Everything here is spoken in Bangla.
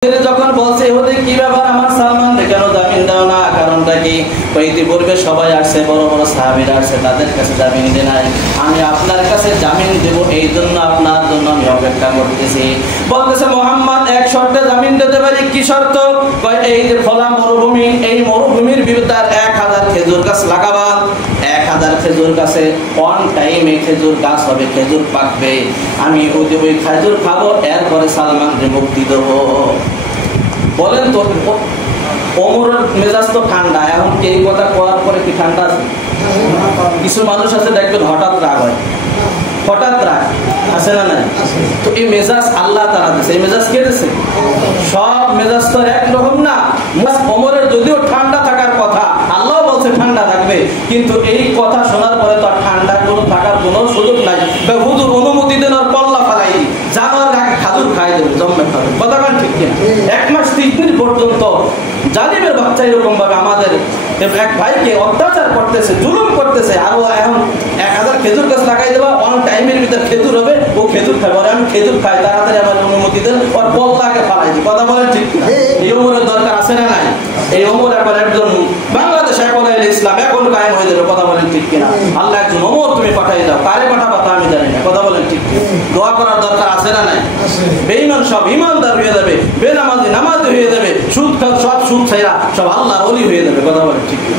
যখন বলছে ইহুদি কি ব্যাপার আমার সালমান কেন জামিন দাও না, কারণটা কি? ইতিপূর্বে সবাই আসছে, বড় বড় সাহাবীরা আসছে, তাদের কাছে জামিন দেয় নাই, আমি আপনার কাছে জামিন দেব, এই জন্য আপনার জন্য আমি অপেক্ষা করতেছি। বলতেছে মুহাম্মদ এক শর্তে জামিন দিতে পারি। কি শর্ত? এই যে খোলা মরুভূমি, এই মরুভূমির বিরুদ্ধে 1000 খেজুর গাছ লাগাবা। 1000 খেজুর গাছে অন টাইমে খেজুর গাছ হবে, খেজুর পাকবে, আমি ওই খেজুর খাবো, এরপরে সালমানকে মুক্তি দেবো। বলেন তো, ওমরের মেজাজ তো ঠান্ডা, এখন কি এই কথা করার পরে কি ঠান্ডা আছে? কিছু মানুষ আছে দেখবেন হঠাৎ রাগ হয়, হঠাৎ রাগ আছে না নাই? তো এই মেজাজ আল্লাহ তাআলা দিয়েছে। এই মেজাজ কে দিয়েছে? সব মেজাজ তো একরকম না। ওমরের যদিও ঠান্ডা থাকার কথা, আল্লাহ বলছে ঠান্ডা থাকবে, কিন্তু এই কথা শোনার পরে তো ঠান্ডা কোনো থাকার কোনো সুযোগ নাই। হুজুর অনুমতি দেন আর পল্লা ফেলাই দিই, জানোয়ার আগে খাজুর খাই দেবে, জন্মে খাবে। কথা কান ঠিক কিনা? 1 মাস 30 দিন পর্যন্ত জালিমের বাচ্চা এরকম ভাবে আমাদের এক ভাইকে অত্যাচার করতেছে, জুলুম করতেছে, আরো এখন 1000 খেজুর গাছ লাগাই দেবা, অন টাইমের ভিতরে খেজুর হবে, ও খেজুর খাবে, আর আমি খেজুর খাই, তাড়াতাড়ি আমার অনুমতি দেন, ওর পল্লাকে ফালাই দিই। কথা বলেন ঠিক কিনা? এই ওমরের দরকার আছে না নাই? এই ওমর এখন একজন বাংলাদেশ এখন ইসলাম এখন কায়েম হয়ে যাবে। কথা বলেন ঠিক কিনা? আল্লাহ একজন ওমর তুমি পাঠাই দাও, কারে পাঠাবা তা আমি জানি না। কথা বলেন ঠিক কিনা? দোয়া করার দরকার আছে না নাই? বেঈমান সব ইমানদার হয়ে যাবে, বেনামাজি নামাজি হয়ে যাবে, সুদ সব সুদ ছাইরা সব আল্লাহর ওলি হয়ে যাবে। কথা বলেন ঠিক কিনা?